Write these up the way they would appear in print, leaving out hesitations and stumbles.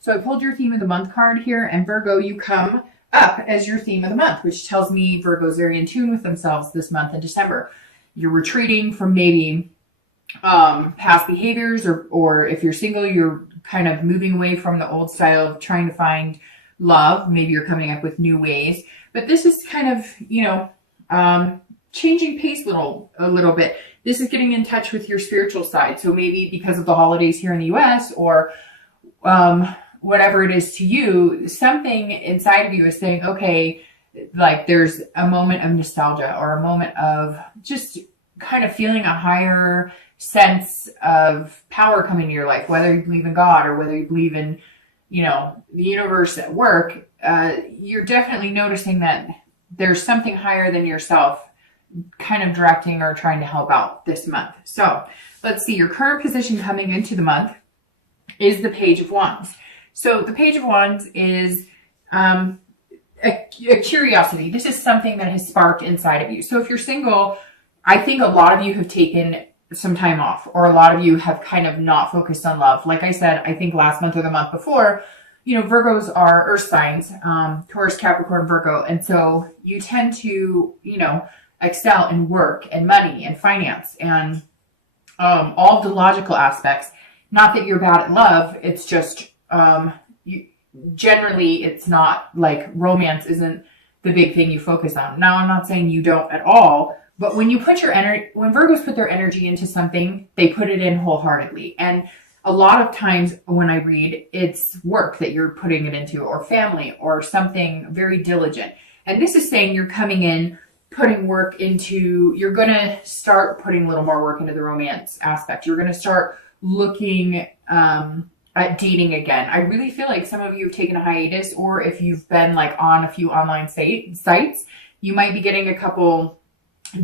So I pulled your theme of the month card here, and Virgo, you come up as your theme of the month, which tells me Virgo's very in tune with themselves this month in December. You're retreating from maybe past behaviors, or if you're single, you're kind of moving away from the old style of trying to find love. Maybe you're coming up with new ways, but this is kind of, changing pace a little bit. This is getting in touch with your spiritual side. So maybe because of the holidays here in the US, or whatever it is to you, something inside of you is saying, okay, like there's a moment of nostalgia, or a moment of just kind of feeling a higher sense of power coming to your life, whether you believe in God or whether you believe in, the universe at work. You're definitely noticing that there's something higher than yourself kind of directing or trying to help out this month. So let's see, your current position coming into the month is the Page of Wands. So the Page of Wands is a curiosity. This is something that has sparked inside of you. So if you're single, I think a lot of you have taken some time off, or a lot of you have kind of not focused on love. Like I said, I think last month or the month before, Virgos are earth signs, Taurus, Capricorn, Virgo. And so you tend to, excel in work and money and finance and all of the logical aspects. Not that you're bad at love. It's just generally it's not like romance isn't the big thing you focus on. Now, I'm not saying you don't at all, but when you put your energy, when Virgos put their energy into something, they put it in wholeheartedly. And a lot of times when I read, it's work that you're putting it into, or family, or something very diligent. And this is saying you're coming in, putting work into, you're going to start putting a little more work into the romance aspect. You're going to start looking at dating again. I really feel like some of you have taken a hiatus, or if you've been like on a few online sites, you might be getting a couple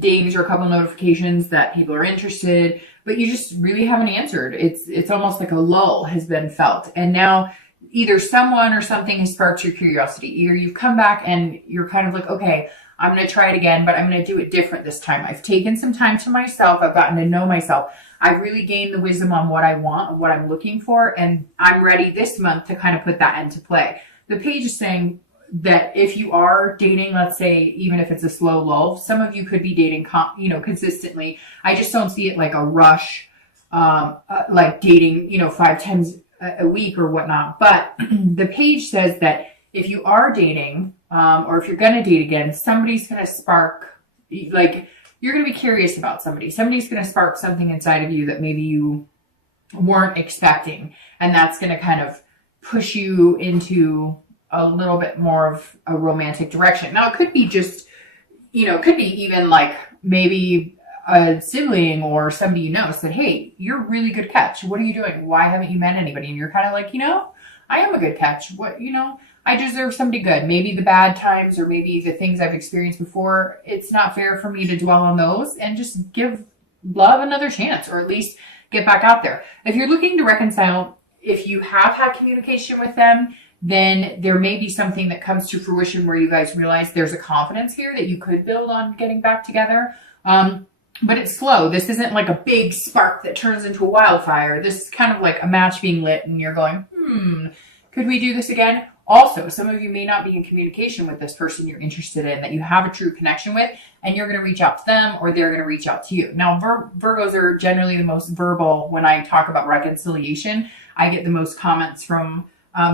dings or a couple notifications that people are interested, but you just really haven't answered. It's almost like a lull has been felt. And now either someone or something has sparked your curiosity. Either you've come back and you're kind of like, okay, I'm going to try it again, but I'm going to do it different this time. I've taken some time to myself. I've gotten to know myself. I've really gained the wisdom on what I want and what I'm looking for. And I'm ready this month to kind of put that into play. The page is saying that if you are dating, let's say, even if it's a slow lull, some of you could be dating, consistently. I just don't see it like a rush, like dating, 5 times a week or whatnot. But the page says that if you are dating, or if you're going to date again, somebody's going to spark, like, you're going to be curious about somebody. Somebody's going to spark something inside of you that maybe you weren't expecting. And that's going to kind of push you into a little bit more of a romantic direction. Now, it could be just, it could be even like maybe a sibling or somebody said, hey, you're a really good catch. What are you doing? Why haven't you met anybody? And you're kind of like, I am a good catch. I deserve somebody good. Maybe the bad times, or maybe the things I've experienced before, it's not fair for me to dwell on those, and just give love another chance, or at least get back out there. If you're looking to reconcile, if you have had communication with them, then there may be something that comes to fruition where you guys realize there's a confidence here that you could build on getting back together. But it's slow. This isn't like a big spark that turns into a wildfire. This is kind of like a match being lit and you're going, could we do this again? Also, some of you may not be in communication with this person you're interested in, that you have a true connection with, and you're going to reach out to them, or they're going to reach out to you. Now, Virgos are generally the most verbal. When I talk about reconciliation, I get the most comments from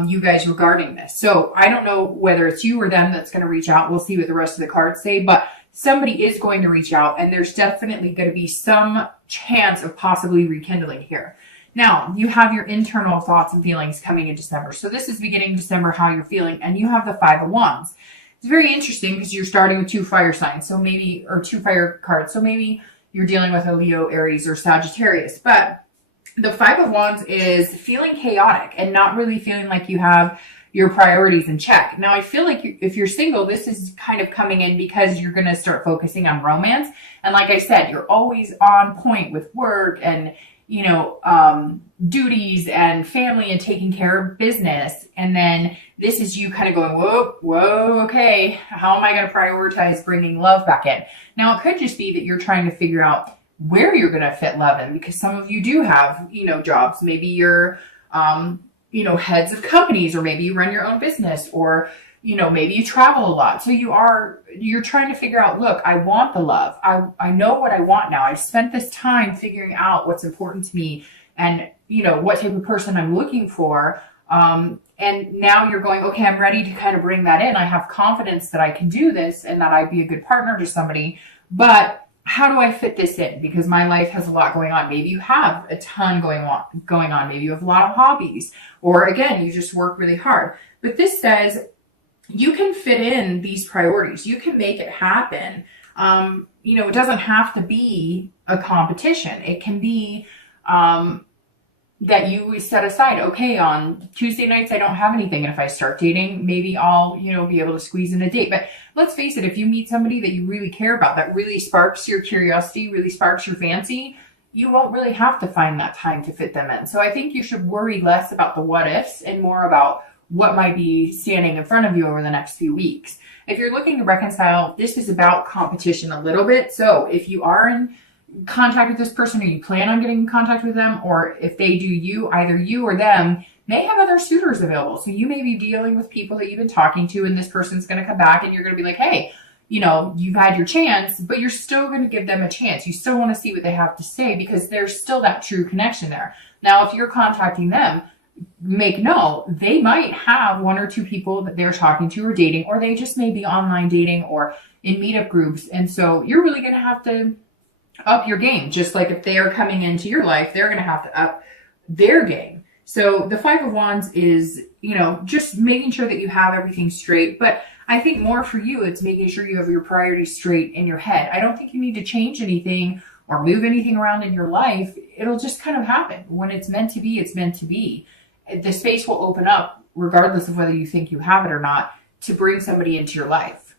you guys regarding this. So I don't know whether it's you or them that's going to reach out. We'll see what the rest of the cards say, but somebody is going to reach out, and there's definitely going to be some chance of possibly rekindling here. Now, you have your internal thoughts and feelings coming in December. So this is beginning December, how you're feeling, and you have the 5 of Wands. It's very interesting because you're starting with 2 fire signs, so maybe, or 2 fire cards. So maybe you're dealing with a Leo, Aries, or Sagittarius. But the 5 of Wands is feeling chaotic and not really feeling like you have your priorities in check. Now, I feel like if you're single, this is kind of coming in because you're going to start focusing on romance. And like I said, you're always on point with work and duties and family and taking care of business. And then this is you kind of going, whoa, okay, how am I going to prioritize bringing love back in? Now, it could just be that you're trying to figure out where you're going to fit love in, because some of you do have, jobs. Maybe you're, heads of companies, or maybe you run your own business, or, maybe you travel a lot. So you're trying to figure out, look, I want the love. I know what I want now. I've spent this time figuring out what's important to me and, what type of person I'm looking for. And now you're going, okay, I'm ready to kind of bring that in. I have confidence that I can do this and that I'd be a good partner to somebody, but how do I fit this in? Because my life has a lot going on. Maybe you have a ton going on. Maybe you have a lot of hobbies, or again, you just work really hard. But this says you can fit in these priorities. You can make it happen. It doesn't have to be a competition. It can be, that you set aside, okay, on Tuesday nights, I don't have anything. And if I start dating, maybe I'll, be able to squeeze in a date. But let's face it, if you meet somebody that you really care about, that really sparks your curiosity, really sparks your fancy, you won't really have to find that time to fit them in. So I think you should worry less about the what ifs and more about what might be standing in front of you over the next few weeks. If you're looking to reconcile, this is about competition a little bit. So if you are in contact with this person, or you plan on getting in contact with them, or if they do you, either you or them may have other suitors available. So you may be dealing with people that you've been talking to, and this person's going to come back and you're going to be like, hey, you've had your chance, but you're still going to give them a chance. You still want to see what they have to say because there's still that true connection there. Now, if you're contacting them, make note, they might have one or two people that they're talking to or dating, or they just may be online dating or in meetup groups. And so you're really going to have to up your game. Just like if they are coming into your life, they're going to have to up their game. So the Five of Wands is, just making sure that you have everything straight. But I think more for you, it's making sure you have your priorities straight in your head. I don't think you need to change anything or move anything around in your life. It'll just kind of happen. When it's meant to be, it's meant to be. The space will open up, regardless of whether you think you have it or not, to bring somebody into your life.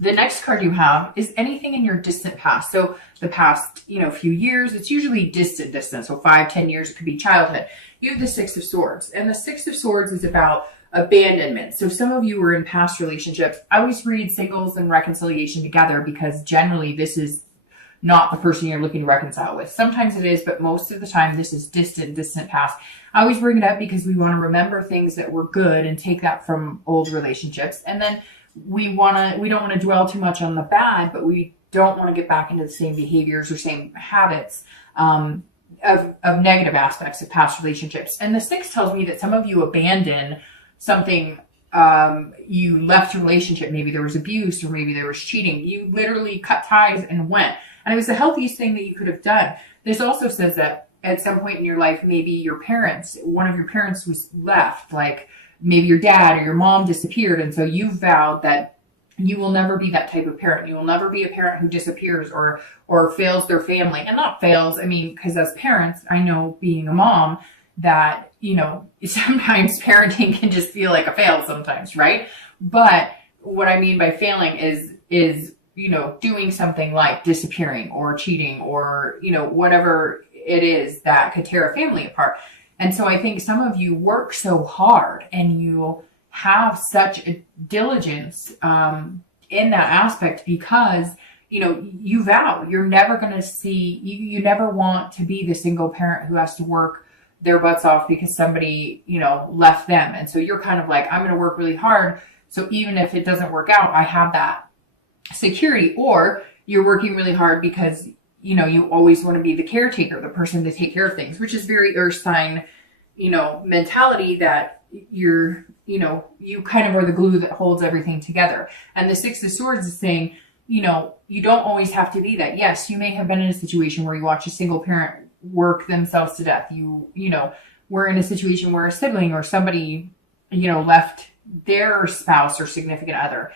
The next card you have is anything in your distant past. So the past, few years, it's usually distant. So 5-10 years, it could be childhood. You have the Six of Swords, and the Six of Swords is about abandonment. So some of you were in past relationships. I always read singles and reconciliation together because generally this is not the person you're looking to reconcile with. Sometimes it is, but most of the time this is distant past. I always bring it up because we want to remember things that were good and take that from old relationships. And then we don't want to dwell too much on the bad, but we don't want to get back into the same behaviors or same habits of negative aspects of past relationships. And the Six tells me that some of you abandon something. You left a relationship. Maybe there was abuse, or maybe there was cheating. You literally cut ties and went. And it was the healthiest thing that you could have done. This also says that at some point in your life, maybe one of your parents was left, like maybe your dad or your mom disappeared. And so you vowed that you will never be that type of parent. You will never be a parent who disappears or fails their family. And not fails, because as parents, I know being a mom that, sometimes parenting can just feel like a fail sometimes, right? But what I mean by failing is doing something like disappearing or cheating or, whatever it is that could tear a family apart. And so I think some of you work so hard and you have such a diligence in that aspect because, you vow you're never going to see, you never want to be the single parent who has to work their butts off because somebody, left them. And so you're kind of like, I'm going to work really hard. So even if it doesn't work out, I have that security. Or you're working really hard because you always want to be the caretaker, the person to take care of things, which is very earth sign, mentality that you kind of are the glue that holds everything together. And the Six of Swords is saying, you don't always have to be that. Yes, you may have been in a situation where you watch a single parent work themselves to death. You were in a situation where a sibling or somebody, left their spouse or significant other.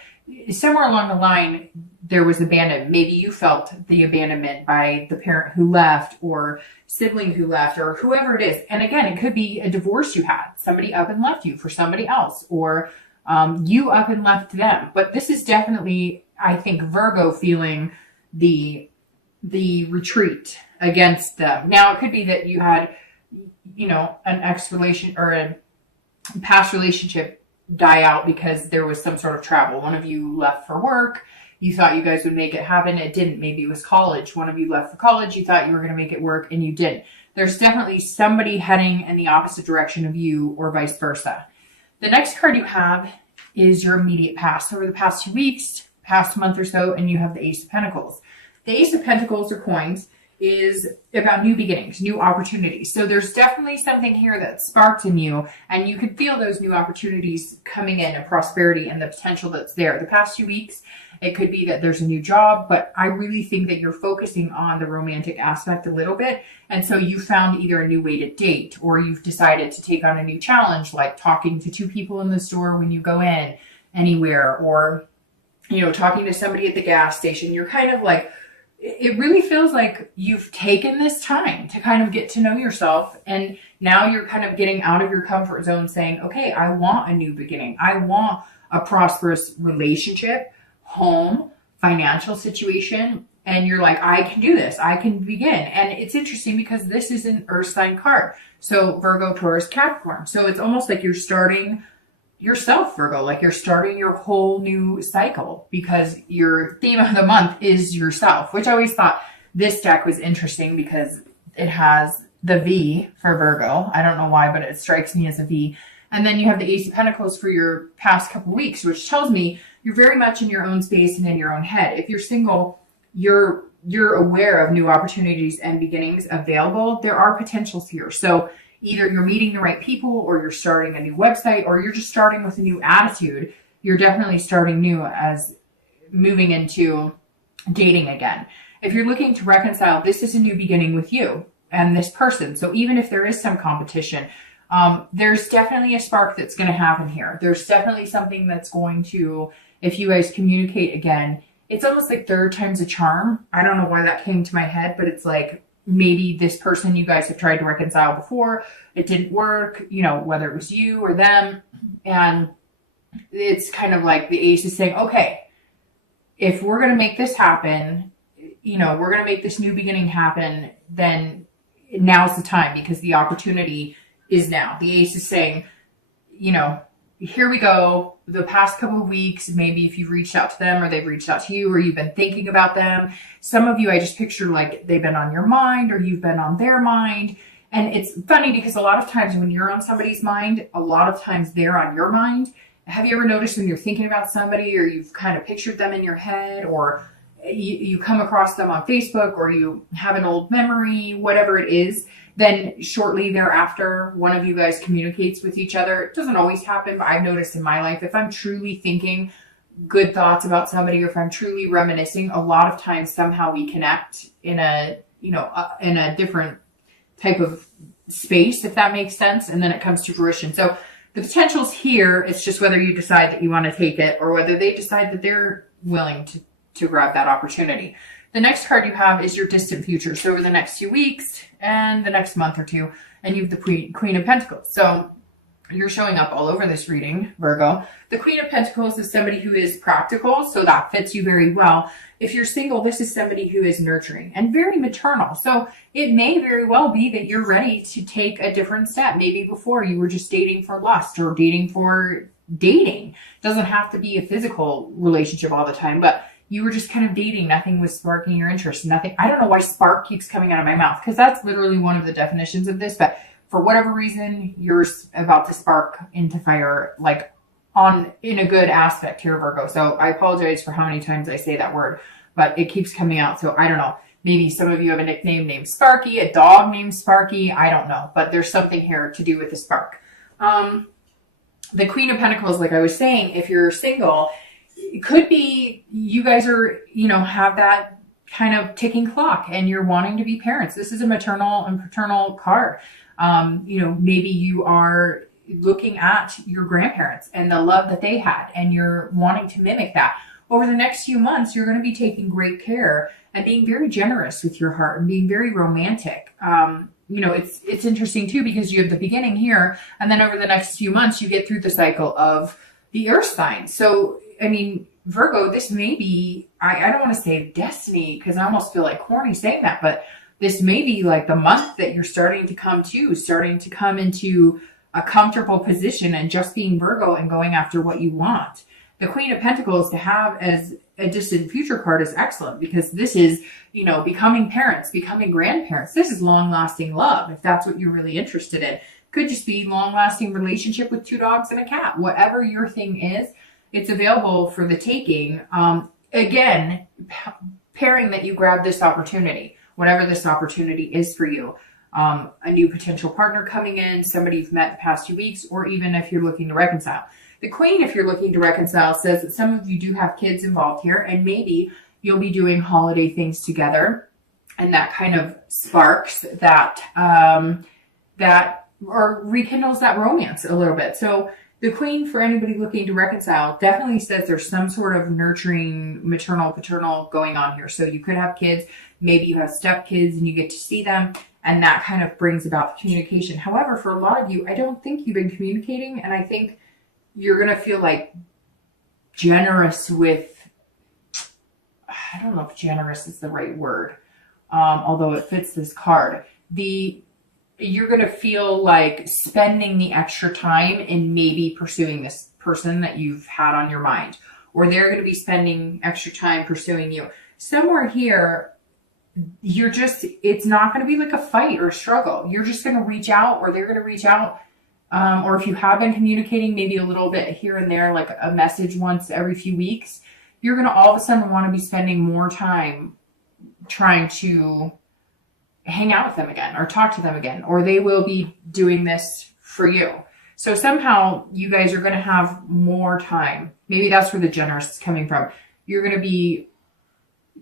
Somewhere along the line, there was abandonment. Maybe you felt the abandonment by the parent who left or sibling who left or whoever it is. And again, it could be a divorce you had. Somebody up and left you for somebody else, or you up and left them. But this is definitely, I think, Virgo feeling the retreat against them. Now, it could be that you had, an ex-relation or a past relationship die out because there was some sort of travel. One of you left for work. You thought you guys would make it happen. It didn't. Maybe it was college. One of you left for college. You thought you were going to make it work and you didn't. there's definitely somebody heading in the opposite direction of you or vice versa. The next card you have is your immediate past. Over the past 2 weeks, past month or so, and you have the Ace of Pentacles. The Ace of Pentacles or coins is about new beginnings, new opportunities. So there's definitely something here that sparked in you, and you could feel those new opportunities coming in and prosperity and the potential that's there. The past 2 weeks, it could be that there's a new job, but I really think that you're focusing on the romantic aspect a little bit. And so you found either a new way to date, or you've decided to take on a new challenge, like talking to 2 people in the store when you go in anywhere, or, you know, talking to somebody at the gas station. You're kind of like, it really feels like you've taken this time to kind of get to know yourself. And now you're kind of getting out of your comfort zone saying, okay, I want a new beginning. I want a prosperous relationship, home, financial situation. And you're like, I can do this. I can begin. And it's interesting because this is an earth sign card. So Virgo, Taurus, Capricorn. So it's almost like you're starting yourself, Virgo, like you're starting your whole new cycle because your theme of the month is yourself, which I always thought this deck was interesting because it has the V for Virgo. I don't know why, but it strikes me as a V. And then you have the Ace of Pentacles for your past couple weeks, which tells me you're very much in your own space and in your own head. If you're single, you're aware of new opportunities and beginnings available. There are potentials here. So either you're meeting the right people, or you're starting a new website, or you're just starting with a new attitude. You're definitely starting new as moving into dating again. If you're looking to reconcile, this is a new beginning with you and this person. So even if there is some competition, there's definitely a spark that's going to happen here. There's definitely something that's going to, if you guys communicate again, it's almost like third time's a charm. I don't know why that came to my head, but it's like, maybe this person you guys have tried to reconcile before, it didn't work, you know, whether it was you or them. And it's kind of like the ace is saying, okay, if we're going to make this happen, you know, we're going to make this new beginning happen, then now's the time because the opportunity is now. The ace is saying, you know, here we go. The past couple of weeks, maybe if you've reached out to them or they've reached out to you or you've been thinking about them. Some of you, I just picture like they've been on your mind or you've been on their mind. And it's funny because a lot of times when you're on somebody's mind, a lot of times they're on your mind. Have you ever noticed when you're thinking about somebody or you've kind of pictured them in your head, or you come across them on Facebook, or you have an old memory, whatever it is, then shortly thereafter, one of you guys communicates with each other. It doesn't always happen, but I've noticed in my life, if I'm truly thinking good thoughts about somebody, or if I'm truly reminiscing, a lot of times somehow we connect in a, you know, in a different type of space, if that makes sense. And then it comes to fruition. So the potential's here. It's just whether you decide that you want to take it or whether they decide that they're willing to grab that opportunity. The next card you have is your distant future. So over the next few weeks and the next month or two, and you have the Queen of Pentacles. So you're showing up all over this reading, Virgo. The Queen of Pentacles is somebody who is practical, so that fits you very well. If you're single, this is somebody who is nurturing and very maternal. So it may very well be that you're ready to take a different step. Maybe before you were just dating for lust or dating for dating. It doesn't have to be a physical relationship all the time, but you were just kind of dating. Nothing was sparking your interest. Nothing. I don't know why spark keeps coming out of my mouth, because that's literally one of the definitions of this. But for whatever reason, you're about to spark into fire, like in a good aspect here, Virgo. So I apologize for how many times I say that word, but it keeps coming out. So I don't know. Maybe some of you have a nickname named Sparky, a dog named Sparky. I don't know, but there's something here to do with the spark. The Queen of Pentacles, like I was saying, if you're single, it could be you guys are, you know, have that kind of ticking clock and you're wanting to be parents. This is a maternal and paternal card. You know, maybe you are looking at your grandparents and the love that they had, and you're wanting to mimic that. Over the next few months, you're going to be taking great care and being very generous with your heart and being very romantic. You know, it's interesting too, because you have the beginning here, and then over the next few months, you get through the cycle of the earth signs. So, I mean, Virgo, this may be, I don't want to say destiny, because I almost feel like corny saying that, but this may be like the month that you're starting to come into a comfortable position and just being Virgo and going after what you want. The Queen of Pentacles to have as a distant future card is excellent because this is, you know, becoming parents, becoming grandparents. This is long-lasting love, if that's what you're really interested in. Could just be long-lasting relationship with 2 dogs and a cat. Whatever your thing is, it's available for the taking. Again, pairing that you grab this opportunity, whatever this opportunity is for you. A new potential partner coming in, somebody you've met the past few weeks, or even if you're looking to reconcile. The Queen, if you're looking to reconcile, says that some of you do have kids involved here, and maybe you'll be doing holiday things together, and that kind of sparks that, or rekindles that romance a little bit. So the Queen, for anybody looking to reconcile, definitely says there's some sort of nurturing, maternal, paternal going on here. So you could have kids, maybe you have stepkids and you get to see them, and that kind of brings about communication. However, for a lot of you, I don't think you've been communicating, and I think you're going to feel like generous with, I don't know if generous is the right word, although it fits this card. You're going to feel like spending the extra time in maybe pursuing this person that you've had on your mind, or they're going to be spending extra time pursuing you. Somewhere here, it's not going to be like a fight or a struggle. You're just going to reach out, or they're going to reach out. Or if you have been communicating maybe a little bit here and there, like a message once every few weeks, you're going to all of a sudden want to be spending more time trying to hang out with them again or talk to them again, or they will be doing this for you. So somehow you guys are going to have more time. Maybe that's where the generous is coming from. You're going to be,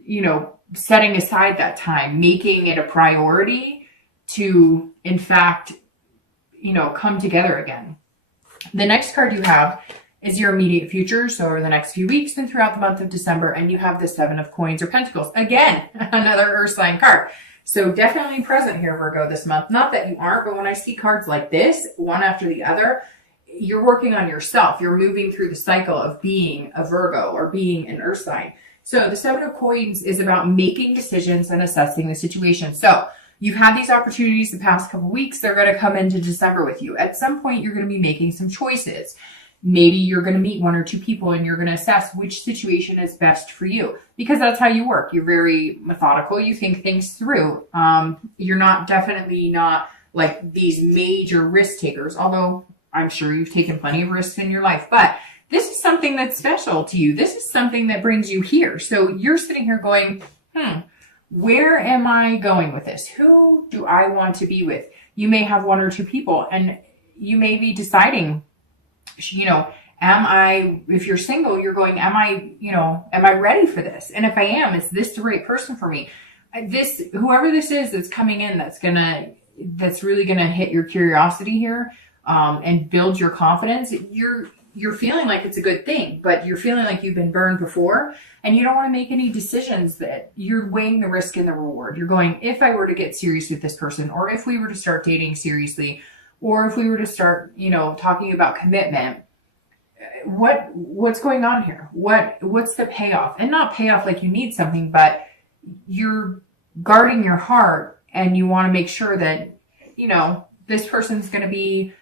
you know, setting aside that time, making it a priority to, in fact, you know, come together again. The next card you have is your immediate future. So over the next few weeks and throughout the month of December, and you have the 7 of Coins or Pentacles. Again, another earth sign card. So definitely present here, Virgo, this month. Not that you aren't, but when I see cards like this, one after the other, you're working on yourself. You're moving through the cycle of being a Virgo or being an earth sign. So the 7 of Coins is about making decisions and assessing the situation. So you've had these opportunities the past couple weeks. They're going to come into December with you. At some point, you're going to be making some choices. Maybe you're going to meet 1 or 2 people and you're going to assess which situation is best for you, because that's how you work. You're very methodical. You think things through. You're definitely not like these major risk takers, although I'm sure you've taken plenty of risks in your life, but this is something that's special to you. This is something that brings you here. So you're sitting here going, where am I going with this? Who do I want to be with? You may have 1 or 2 people, and you may be deciding, you know, if you're single, you're going, am I ready for this? And if I am, is this the right person for me? Whoever this is that's coming in, that's really going to hit your curiosity here, and build your confidence. You're feeling like it's a good thing, but you're feeling like you've been burned before, and you don't want to make any decisions that you're weighing the risk and the reward. You're going, if I were to get serious with this person, or if we were to start dating seriously, or if we were to start, you know, talking about commitment, what's going on here? What's the payoff? And not payoff like you need something, but you're guarding your heart, and you want to make sure that, you know, this person's going to be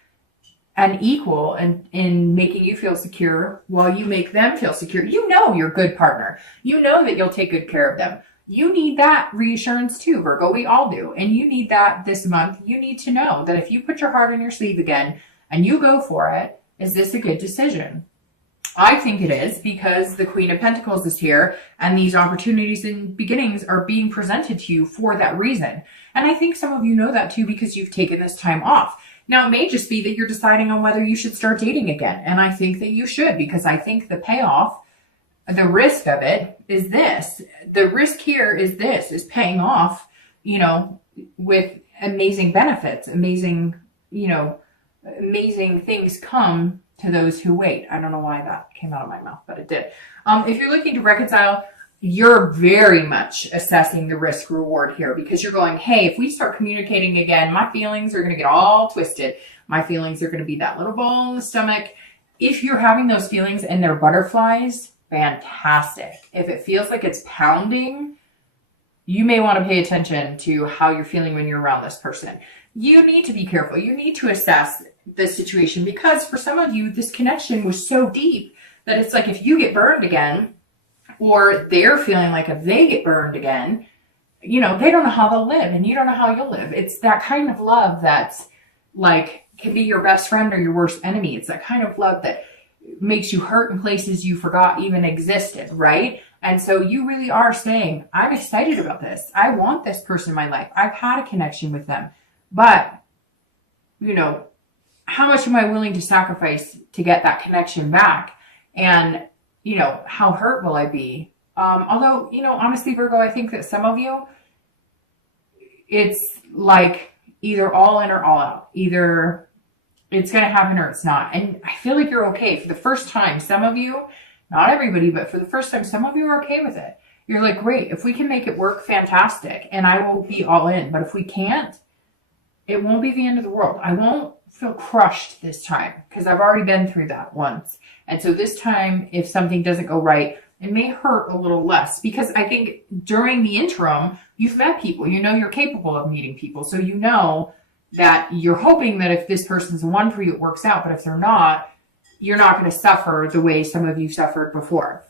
an equal in making you feel secure while you make them feel secure. You know you're a good partner. You know that you'll take good care of them. You need that reassurance too, Virgo. We all do. And you need that this month. You need to know that if you put your heart on your sleeve again and you go for it, is this a good decision? I think it is, because the Queen of Pentacles is here, and these opportunities and beginnings are being presented to you for that reason. And I think some of you know that too, because you've taken this time off. Now, it may just be that you're deciding on whether you should start dating again. And I think that you should, because I think the payoff, the risk of it is this. The risk here is paying off, you know, with amazing benefits, amazing things come to those who wait. I don't know why that came out of my mouth, but it did. If you're looking to reconcile, you're very much assessing the risk reward here, because you're going, hey, if we start communicating again, my feelings are going to get all twisted. My feelings are going to be that little ball in the stomach. If you're having those feelings and they're butterflies, fantastic. If it feels like it's pounding, you may want to pay attention to how you're feeling when you're around this person. You need to be careful. You need to assess the situation, because for some of you, this connection was so deep that it's like if you get burned again, or they're feeling like if they get burned again, you know, they don't know how they'll live and you don't know how you'll live. It's that kind of love that's like can be your best friend or your worst enemy. It's that kind of love that makes you hurt in places you forgot even existed, right? And so you really are saying, I'm excited about this. I want this person in my life. I've had a connection with them. But, you know, how much am I willing to sacrifice to get that connection back? And, you know, how hurt will I be? Although, you know, honestly, Virgo, I think that some of you, it's like either all in or all out. Either it's going to happen or it's not. And I feel like you're okay. For the first time, some of you, not everybody, but for the first time, some of you are okay with it. You're like, great, if we can make it work, fantastic. And I will be all in. But if we can't, it won't be the end of the world. I won't feel crushed this time because I've already been through that once. And so this time, if something doesn't go right, it may hurt a little less because I think during the interim, you've met people, you know, you're capable of meeting people. So you know that you're hoping that if this person's the one for you, it works out. But if they're not, you're not going to suffer the way some of you suffered before.